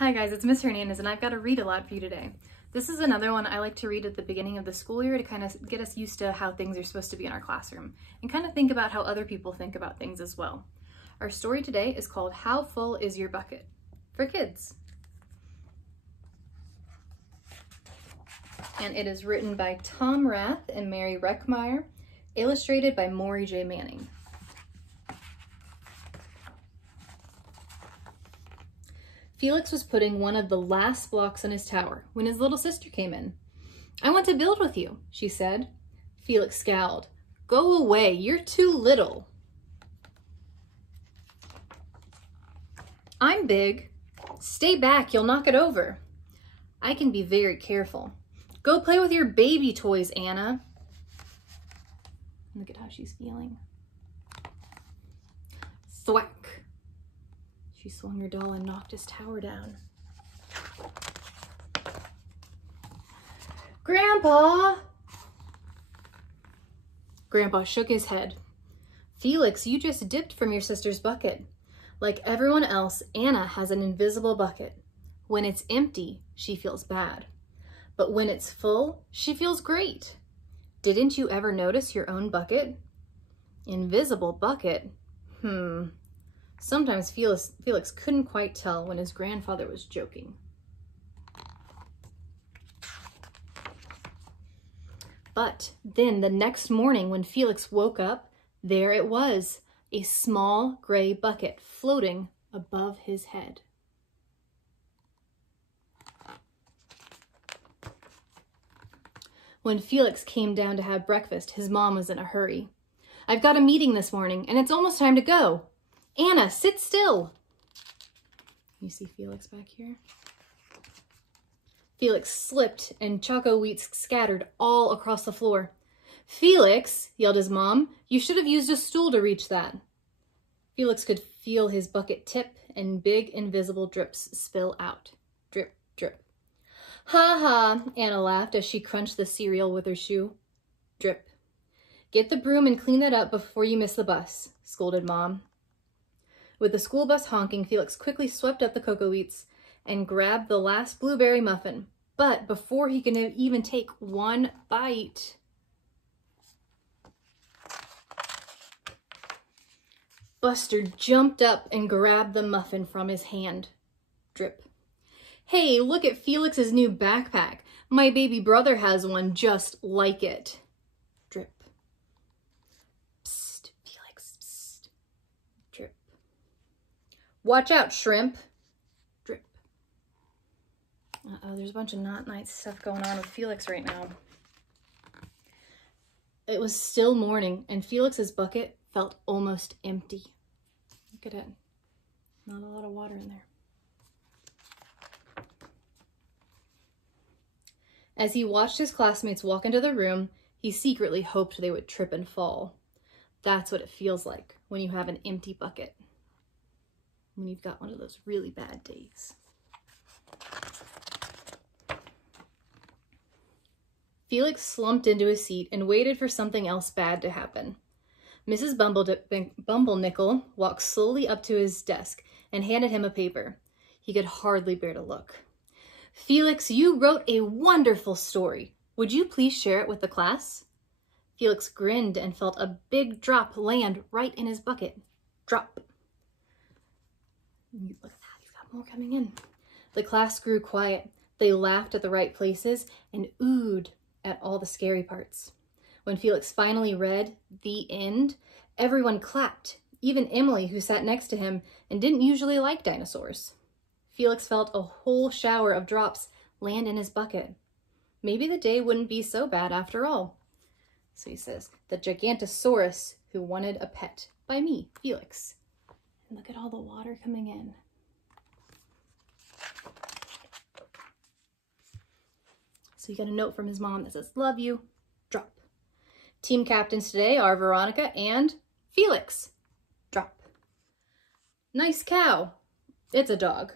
Hi guys, it's Miss Hernandez and I've got a read aloud for you today. This is another one I like to read at the beginning of the school year to kind of get us used to how things are supposed to be in our classroom and kind of think about how other people think about things as well. Our story today is called How Full Is Your Bucket? For kids. And it is written by Tom Rath and Mary Reckmeyer, illustrated by Maury J. Manning. Felix was putting one of the last blocks on his tower when his little sister came in. "I want to build with you," she said. Felix scowled. "Go away, you're too little." "I'm big." "Stay back, you'll knock it over." "I can be very careful." "Go play with your baby toys, Anna." Look at how she's feeling. Thwack. She swung her doll and knocked his tower down. "Grandpa!" Grandpa shook his head. "Felix, you just dipped from your sister's bucket. Like everyone else, Anna has an invisible bucket. When it's empty, she feels bad. But when it's full, she feels great. Didn't you ever notice your own bucket?" Invisible bucket? Sometimes Felix couldn't quite tell when his grandfather was joking. But then the next morning when Felix woke up, there it was, a small gray bucket floating above his head. When Felix came down to have breakfast, his mom was in a hurry. "I've got a meeting this morning and it's almost time to go. Anna, sit still." You see Felix back here? Felix slipped and choco wheats scattered all across the floor. "Felix," yelled his mom, "you should have used a stool to reach that." Felix could feel his bucket tip and big invisible drips spill out. Drip, drip. "Ha ha," Anna laughed as she crunched the cereal with her shoe. Drip. "Get the broom and clean that up before you miss the bus," scolded Mom. With the school bus honking, Felix quickly swept up the cocoa wheats and grabbed the last blueberry muffin. But before he could even take one bite, Buster jumped up and grabbed the muffin from his hand. Drip. "Hey, look at Felix's new backpack. My baby brother has one just like it." Drip. "Psst, Felix, psst." Drip. "Watch out, shrimp." Drip. Uh-oh, there's a bunch of not nice stuff going on with Felix right now. It was still morning, and Felix's bucket felt almost empty. Look at it. Not a lot of water in there. As he watched his classmates walk into the room, he secretly hoped they would trip and fall. That's what it feels like when you have an empty bucket. When you've got one of those really bad days. Felix slumped into his seat and waited for something else bad to happen. Mrs. Bumblenickel walked slowly up to his desk and handed him a paper. He could hardly bear to look. "Felix, you wrote a wonderful story. Would you please share it with the class?" Felix grinned and felt a big drop land right in his bucket. Drop. Look at that, he's got more coming in. The class grew quiet. They laughed at the right places and oohed at all the scary parts. When Felix finally read "The End," everyone clapped, even Emily, who sat next to him and didn't usually like dinosaurs. Felix felt a whole shower of drops land in his bucket. Maybe the day wouldn't be so bad after all. So he says, "The Gigantosaurus Who Wanted a Pet," by me, Felix. And look at all the water coming in. So you got a note from his mom that says, "Love you." Drop. Team captains today are Veronica and Felix. Drop. "Nice cow." "It's a dog."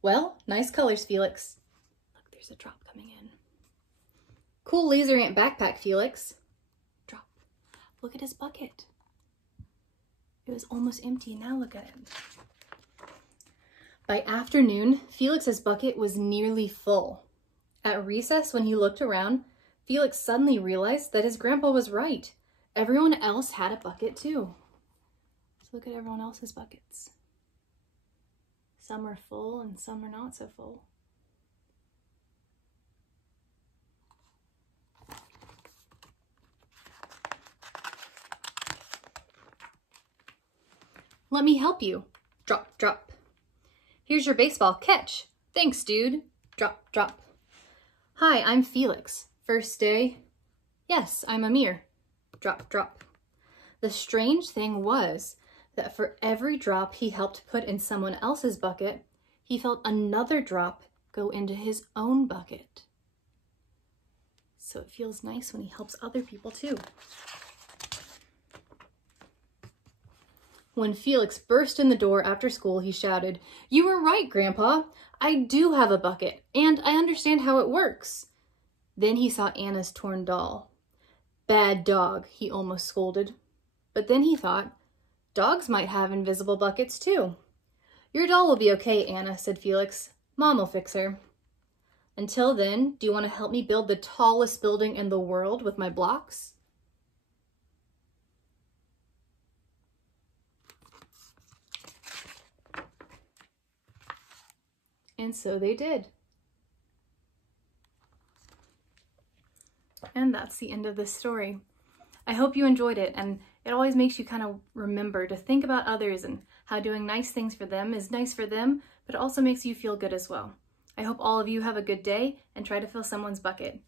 "Well, nice colors, Felix." Look, there's a drop coming in. "Cool laser ant backpack, Felix." Drop. Look at his bucket. It was almost empty. Now look at it. By afternoon, Felix's bucket was nearly full. At recess, when he looked around, Felix suddenly realized that his grandpa was right. Everyone else had a bucket too. Let's look at everyone else's buckets. Some are full and some are not so full. Let me help you. Drop, drop. Here's your baseball. Catch. Thanks, dude. Drop, drop. Hi, I'm Felix. First day? Yes, I'm Amir. Drop, drop. The strange thing was that for every drop he helped put in someone else's bucket, he felt another drop go into his own bucket. So it feels nice when he helps other people too. When Felix burst in the door after school, he shouted, "You were right, Grandpa. I do have a bucket, and I understand how it works." Then he saw Anna's torn doll. "Bad dog," he almost scolded. But then he thought, dogs might have invisible buckets too. "Your doll will be okay, Anna," said Felix. "Mom will fix her. Until then, do you want to help me build the tallest building in the world with my blocks?" And so they did. And that's the end of this story. I hope you enjoyed it, and it always makes you kind of remember to think about others and how doing nice things for them is nice for them, but it also makes you feel good as well. I hope all of you have a good day and try to fill someone's bucket.